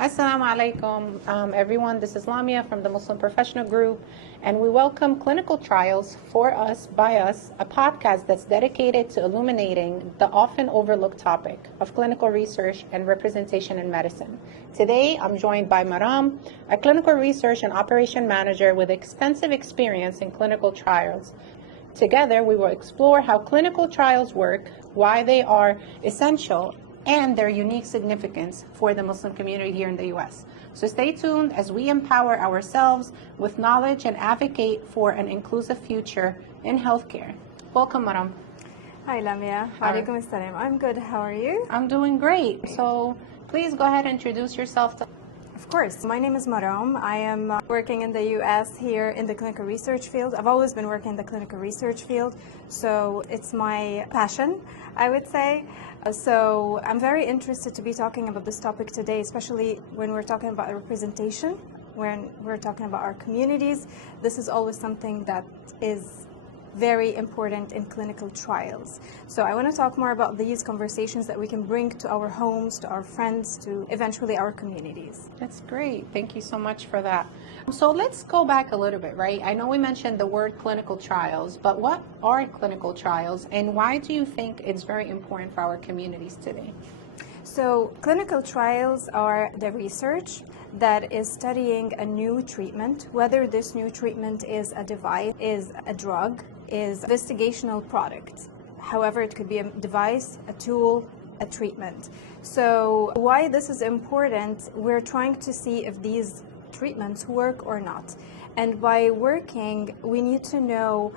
Assalamu alaikum, everyone. This is Lamia from the Muslim Professional Group, and we welcome Clinical Trials for Us, by Us, a podcast that's dedicated to illuminating the often overlooked topic of clinical research and representation in medicine. Today, I'm joined by Maram, a clinical research and operation manager with extensive experience in clinical trials. Together, we will explore how clinical trials work, why they are essential, and their unique significance for the Muslim community here in the U.S. So stay tuned as we empower ourselves with knowledge and advocate for an inclusive future in healthcare. Welcome, Maram. Hi, Lamia. Walaikum assalam. I'm good. How are you? I'm doing great. So please go ahead and introduce yourself. Of course. My name is Maram. I am working in the U.S. here in the clinical research field. I've always been working in the clinical research field, so it's my passion, I would say. So I'm very interested to be talking about this topic today, especially when we're talking about representation, when we're talking about our communities. This is always something that is very important in clinical trials. So I want to talk more about these conversations that we can bring to our homes, to our friends, to eventually our communities. That's great. Thank you so much for that. So let's go back a little bit, right? I know we mentioned the word clinical trials, but what are clinical trials and why do you think it's very important for our communities today? So clinical trials are the research that is studying a new treatment, whether this new treatment is a device, is a drug, is an investigational product. However, it could be a device, a tool, a treatment. So why this is important, we're trying to see if these treatments work or not. And by working, we need to know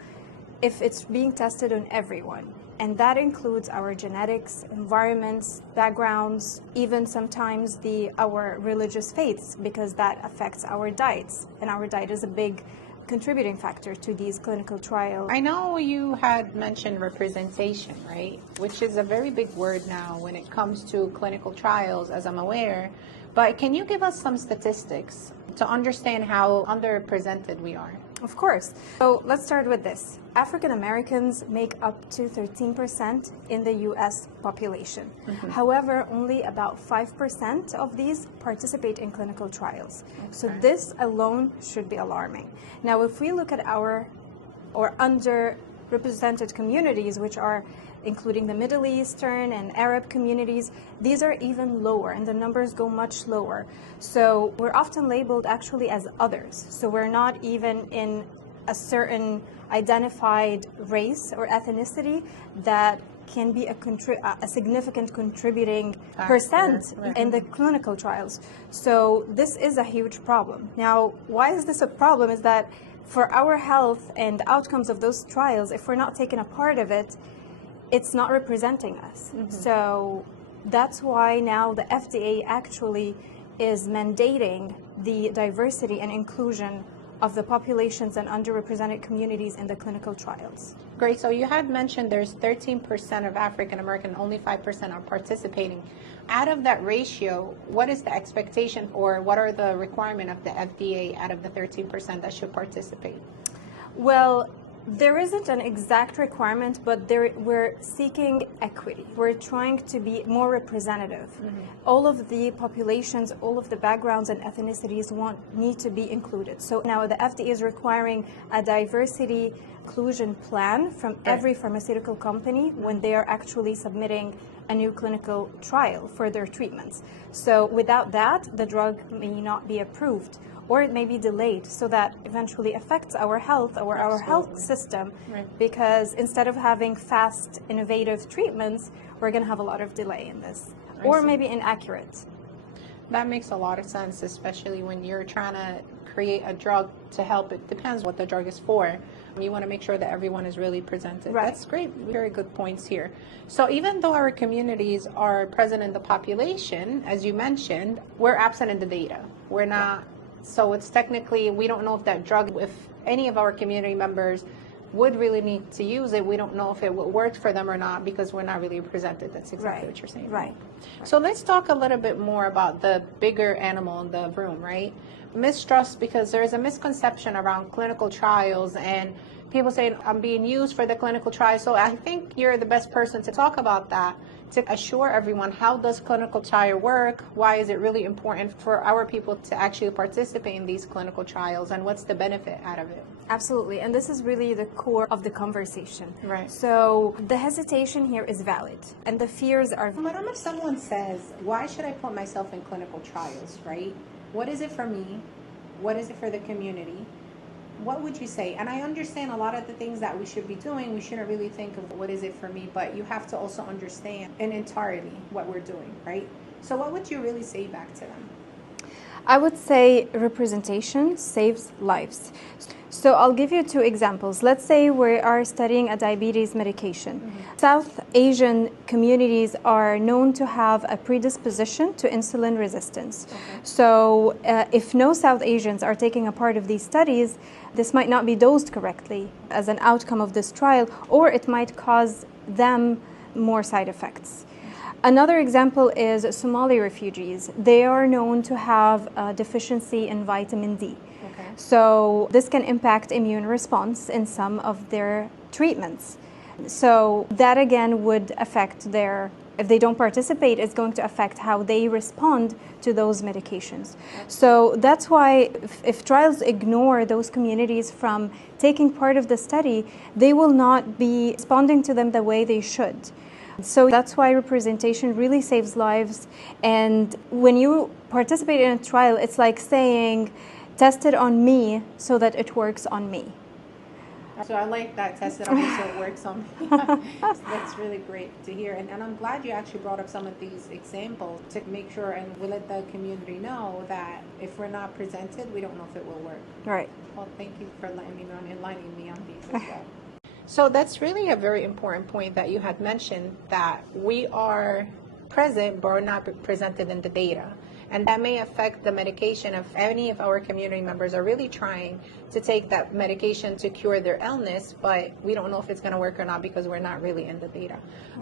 if it's being tested on everyone. And that includes our genetics, environments, backgrounds, even sometimes our religious faiths, because that affects our diets. And our diet is a big contributing factor to these clinical trials. I know you had mentioned representation, right? Which is a very big word now when it comes to clinical trials, as I'm aware. But can you give us some statistics to understand how underrepresented we are? Of course. So let's start with this. African Americans make up to 13% in the U.S. population. Mm-hmm. However, only about 5% of these participate in clinical trials. Okay. So this alone should be alarming. Now, if we look at our underrepresented communities, which are including the Middle Eastern and Arab communities, these are even lower and the numbers go much lower. So we're often labeled actually as others. So we're not even in a certain identified race or ethnicity that can be a significant contributing percent in the clinical trials. So this is a huge problem. Now, why is this a problem is that for our health and the outcomes of those trials, if we're not taking a part of it, it's not representing us. Mm-hmm. So that's why now the FDA actually is mandating the diversity and inclusion of the populations and underrepresented communities in the clinical trials. Great. So you had mentioned there's 13% of African American, only 5% are participating. Out of that ratio, what is the expectation or what are the requirements of the FDA out of the 13% that should participate? Well, there isn't an exact requirement, but we're seeking equity. We're trying to be more representative. Mm-hmm. All of the populations, all of the backgrounds and ethnicities need to be included. So now the FDA is requiring a diversity inclusion plan from every pharmaceutical company when they are actually submitting a new clinical trial for their treatments. So without that, the drug may not be approved, or it may be delayed, so that eventually affects our health or our health system. Right. Because instead of having fast, innovative treatments, we're going to have a lot of delay in this, or maybe inaccurate. That makes a lot of sense, especially when you're trying to create a drug to help. It depends what the drug is for. You want to make sure that everyone is really presented. Right. That's great. Very good points here. So even though our communities are present in the population, as you mentioned, we're absent in the data. We're not. Yeah. So it's technically, we don't know if that drug, if any of our community members would really need to use it, we don't know if it would work for them or not because we're not really represented. That's exactly what you're saying. Right. So let's talk a little bit more about the bigger animal in the room, right? Mistrust, because there is a misconception around clinical trials and people say I'm being used for the clinical trial. So I think you're the best person to talk about that. to assure everyone, how does clinical trial work? Why is it really important for our people to actually participate in these clinical trials, and what's the benefit out of it? Absolutely, and this is really the core of the conversation. Right. So the hesitation here is valid, and the fears are valid. But if someone says, why should I put myself in clinical trials, right? What is it for me? What is it for the community? What would you say? And I understand a lot of the things that we should be doing, we shouldn't really think of what is it for me, but you have to also understand in entirety what we're doing, right? So what would you really say back to them? I would say representation saves lives. So I'll give you two examples. Let's say we are studying a diabetes medication. Mm-hmm. South Asian communities are known to have a predisposition to insulin resistance. Okay. So if no South Asians are taking a part of these studies, this might not be dosed correctly as an outcome of this trial, or it might cause them more side effects. Another example is Somali refugees. They are known to have a deficiency in vitamin D. Okay. So this can impact immune response in some of their treatments. So that again would affect their, if they don't participate, it's going to affect how they respond to those medications. So that's why if trials ignore those communities from taking part of the study, they will not be responding to them the way they should. So that's why representation really saves lives. And when you participate in a trial, it's like saying, test it on me so that it works on me. So I like that, test it on me so it works on me. That's really great to hear. And I'm glad you actually brought up some of these examples to make sure and we let the community know that if we're not presented, we don't know if it will work. Right. Well, thank you for letting me know and enlightening me on these as well. So that's really a very important point that you had mentioned, that we are present but we're not presented in the data. And that may affect the medication if any of our community members are really trying to take that medication to cure their illness, but we don't know if it's going to work or not because we're not really in the data.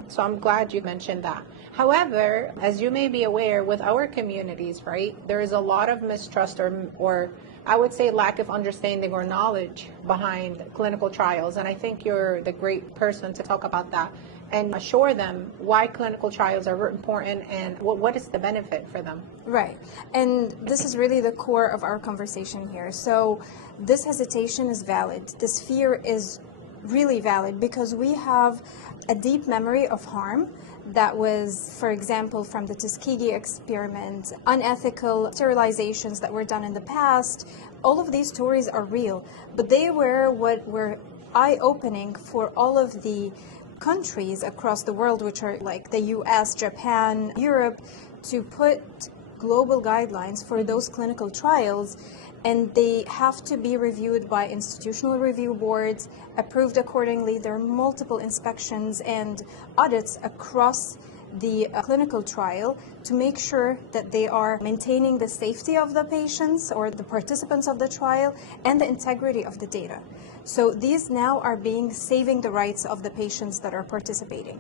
So I'm glad you mentioned that. However, as you may be aware, with our communities, right, there is a lot of mistrust or I would say lack of understanding or knowledge behind clinical trials. And I think you're the great person to talk about that and assure them why clinical trials are important and what is the benefit for them. Right. And this is really the core of our conversation here. So this hesitation is valid. This fear is really valid because we have a deep memory of harm that was, for example, from the Tuskegee experiment, unethical sterilizations that were done in the past. All of these stories are real, but they were what were eye-opening for all of the countries across the world, which are like the US, Japan, Europe, to put global guidelines for those clinical trials. And they have to be reviewed by institutional review boards, approved accordingly. There are multiple inspections and audits across the clinical trial to make sure that they are maintaining the safety of the patients or the participants of the trial and the integrity of the data. So these now are saving the rights of the patients that are participating.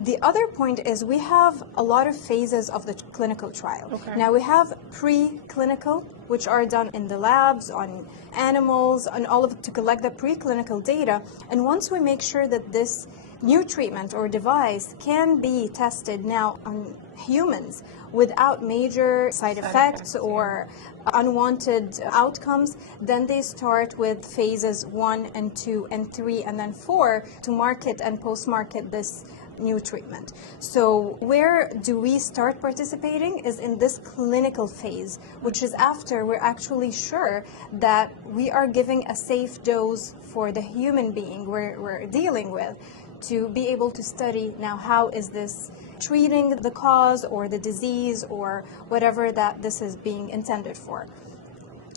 The other point is we have a lot of phases of the clinical trial. Okay. Now we have preclinical, which are done in the labs, on animals, and all of it to collect the preclinical data. And once we make sure that this new treatment or device can be tested now on humans without major side effects or unwanted outcomes, then they start with phases 1 and 2 and 3 and then 4 to market and post-market this new treatment. So where do we start participating is in this clinical phase, which is after we're actually sure that we are giving a safe dose for the human being we're dealing with to be able to study now how is this treating the cause or the disease or whatever that this is being intended for.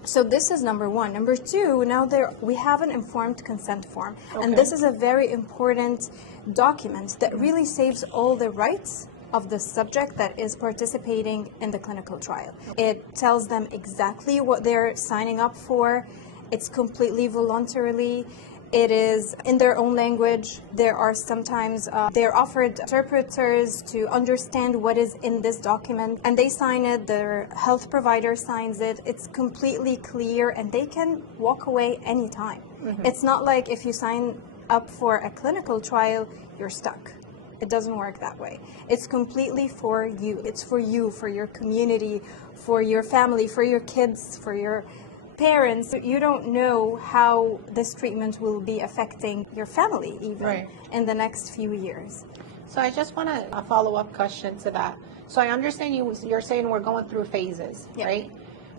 So this is number one. Number two, now we have an informed consent form. Okay. And this is a very important document that really saves all the rights of the subject that is participating in the clinical trial. It tells them exactly what they're signing up for. It's completely voluntarily. It is in their own language. There are sometimes they're offered interpreters to understand what is in this document, and they sign it. Their health provider signs it. It's completely clear, and they can walk away anytime. Mm-hmm. It's not like if you sign up for a clinical trial, you're stuck. It doesn't work that way. It's completely for you. It's for you, for your community, for your family, for your kids, for your parents. You don't know how this treatment will be affecting your family even in the next few years. So I just want a follow-up question to that. So I understand you're saying we're going through phases, right?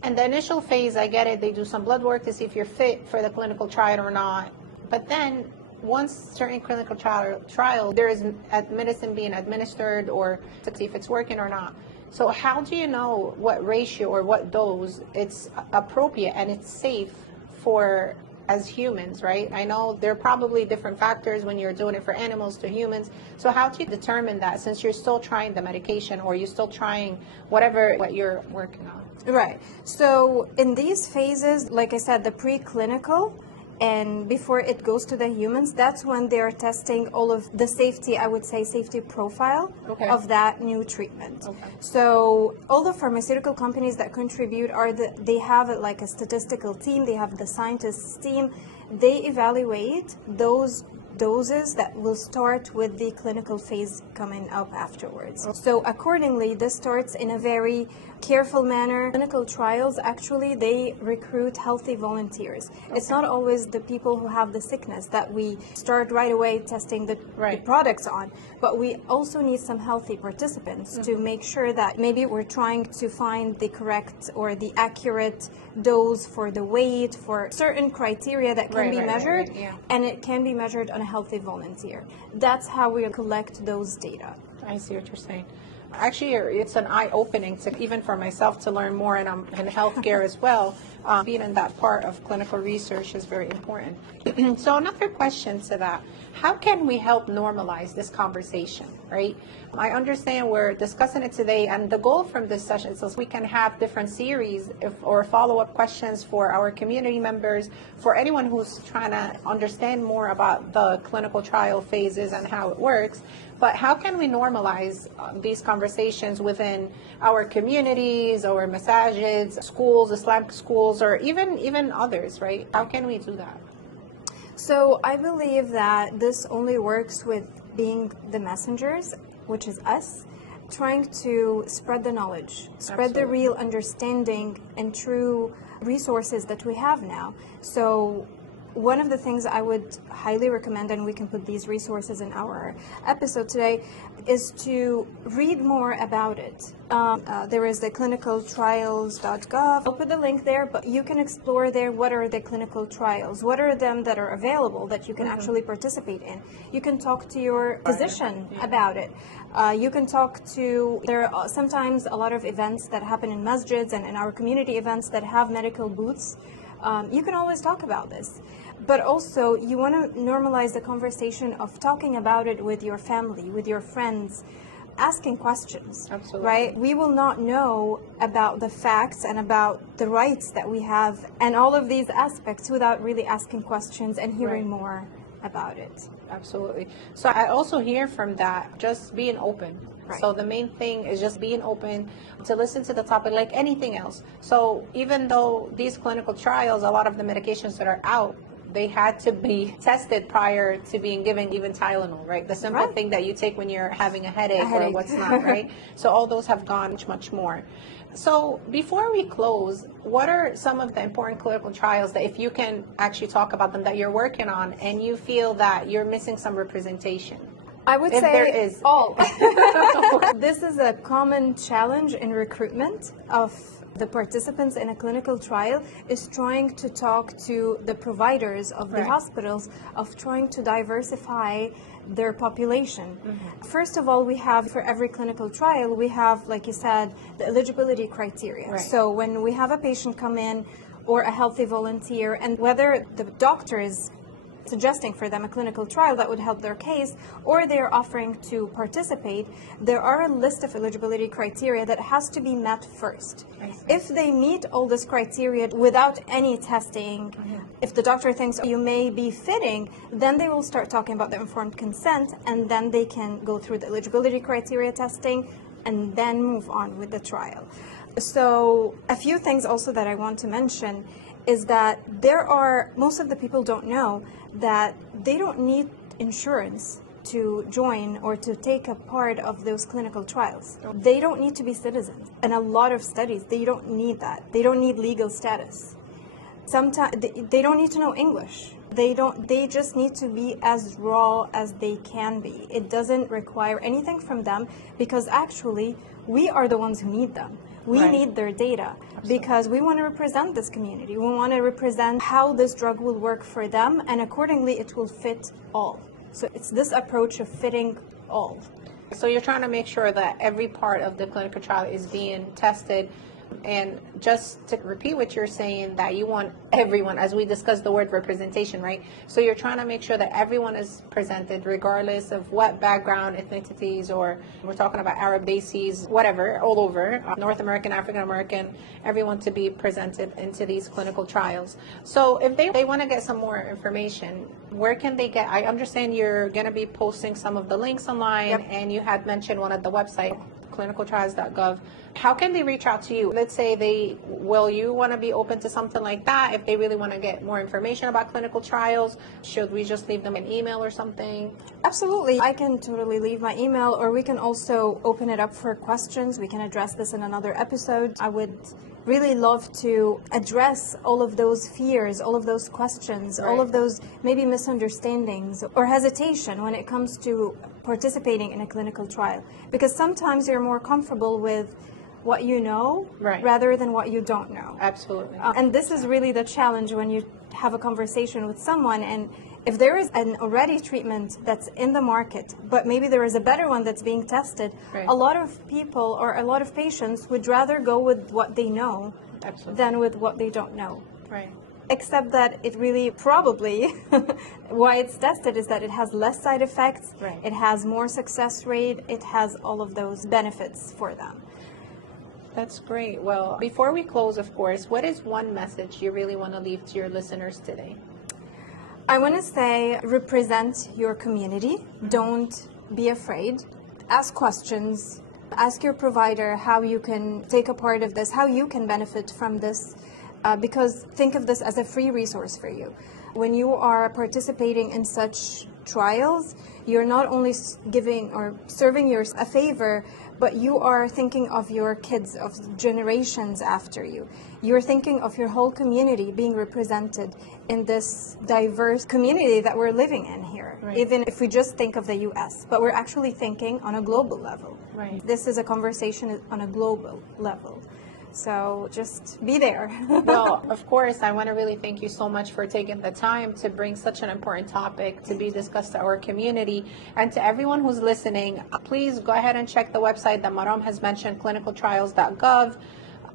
And the initial phase, I get it, they do some blood work to see if you're fit for the clinical trial or not. But then once certain clinical trial, there is medicine being administered or to see if it's working or not. So how do you know what ratio or what dose it's appropriate and it's safe for as humans, right? I know there are probably different factors when you're doing it for animals to humans. So how do you determine that since you're still trying the medication or you're still trying what you're working on? Right. So in these phases, like I said, the preclinical and before it goes to the humans, that's when they're testing all of the safety, I would say safety profile of that new treatment. So all the pharmaceutical companies that contribute they have like a statistical team, they have the scientists team, they evaluate those doses that will start with the clinical phase coming up afterwards. So accordingly, this starts in a very careful manner. Clinical trials, actually, they recruit healthy volunteers. It's not always the people who have the sickness that we start right away testing the products on, but we also need some healthy participants to make sure that maybe we're trying to find the correct or the accurate dose for the weight, for certain criteria that can be measured, and it can be measured on a healthy volunteer. That's how we collect those data. I see what you're saying. Actually, it's an eye-opening to even for myself to learn more, and I'm in healthcare as well. Being in that part of clinical research is very important. So another question to that, how can we help normalize this conversation, right? I understand we're discussing it today, and the goal from this session is so we can have different series or follow-up questions for our community members, for anyone who's trying to understand more about the clinical trial phases and how it works. But how can we normalize these conversations within our communities or masajids, schools, Islamic schools, or even others, right? How can we do that? So I believe that this only works with being the messengers, which is us, trying to spread the knowledge, spread the real understanding and true resources that we have now. So one of the things I would highly recommend, and we can put these resources in our episode today, is to read more about it. There is the clinicaltrials.gov. I'll put the link there, but you can explore there what are the clinical trials, what are them that are available that you can actually participate in. You can talk to your physician about it. You can talk to, there are sometimes a lot of events that happen in masjids and in our community events that have medical booths. You can always talk about this. But also, you want to normalize the conversation of talking about it with your family, with your friends, asking questions, right? We will not know about the facts and about the rights that we have and all of these aspects without really asking questions and hearing more about it. Absolutely. So I also hear from that just being open. So the main thing is just being open to listen to the topic like anything else. So even though these clinical trials, a lot of the medications that are out, they had to be tested prior to being given even Tylenol, right? The simple thing that you take when you're having a headache or what's not, right? So all those have gone much more. So before we close, what are some of the important clinical trials that if you can actually talk about them that you're working on and you feel that you're missing some representation? I would say there is. All. This is a common challenge in recruitment of the participants in a clinical trial is trying to talk to the providers of the hospitals, of trying to diversify their population. First of all, we have, for every clinical trial, we have, like you said, the eligibility criteria. So when we have a patient come in or a healthy volunteer, and whether the doctor is suggesting for them a clinical trial that would help their case, or they're offering to participate, there are a list of eligibility criteria that has to be met first. If they meet all this criteria without any testing, if the doctor thinks you may be fitting, then they will start talking about the informed consent, and then they can go through the eligibility criteria testing and then move on with the trial. So a few things also that I want to mention is that most of the people don't know that they don't need insurance to join or to take a part of those clinical trials. They don't need to be citizens. In a lot of studies, they don't need that. They don't need legal status. Sometimes they don't need to know English. They just need to be as raw as they can be. It doesn't require anything from them, because actually we are the ones who need them. We need their data. Absolutely. Because we want to represent this community. We want to represent how this drug will work for them, and accordingly it will fit all. So it's this approach of fitting all. So you're trying to make sure that every part of the clinical trial is being tested. And just to repeat what you're saying, that you want everyone, as we discussed the word representation, right? So you're trying to make sure that everyone is presented regardless of what background, ethnicities, or we're talking about Arab bases, whatever, all over, North American, African American, everyone to be presented into these clinical trials. So if they want to get some more information, where can they get? I understand you're going to be posting some of the links online, and you had mentioned one at the website, clinicaltrials.gov. How can they reach out to you? Let's say will you want to be open to something like that? If they really want to get more information about clinical trials, should we just leave them an email or something? Absolutely. I can totally leave my email, or we can also open it up for questions. We can address this in another episode. I would really love to address all of those fears, all of those questions, all of those maybe misunderstandings or hesitation when it comes to participating in a clinical trial. Because sometimes you're more comfortable with what you know rather than what you don't know. Absolutely. And this is really the challenge when you have a conversation with someone, and if there is an already treatment that's in the market, but maybe there is a better one that's being tested, a lot of people or a lot of patients would rather go with what they know than with what they don't know. Right. Except that it really probably, why it's tested is that it has less side effects, it has more success rate, it has all of those benefits for them. That's great. Well, before we close, of course, what is one message you really want to leave to your listeners today? I want to say, represent your community. Don't be afraid. Ask questions. Ask your provider how you can take a part of this, how you can benefit from this, because think of this as a free resource for you. When you are participating in such trials, you're not only giving or serving a favor, but you are thinking of your kids, of generations after you. You're thinking of your whole community being represented in this diverse community that we're living in here, even if we just think of the US, but we're actually thinking on a global level. This is a conversation on a global level. So just be there. Well, of course, I want to really thank you so much for taking the time to bring such an important topic to be discussed to our community. And to everyone who's listening, please go ahead and check the website that Maram has mentioned, clinicaltrials.gov.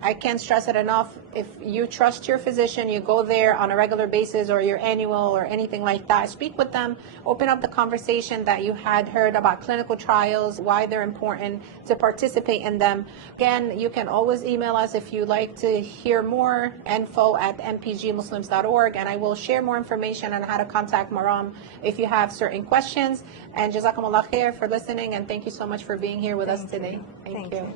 I can't stress it enough. If you trust your physician, you go there on a regular basis or your annual or anything like that. Speak with them. Open up the conversation that you had heard about clinical trials, why they're important to participate in them. Again, you can always email us if you like to hear more, info@mpgmuslims.org, and I will share more information on how to contact Maram if you have certain questions. And jazakumullah khair for listening, and thank you so much for being here with us today. Thank you.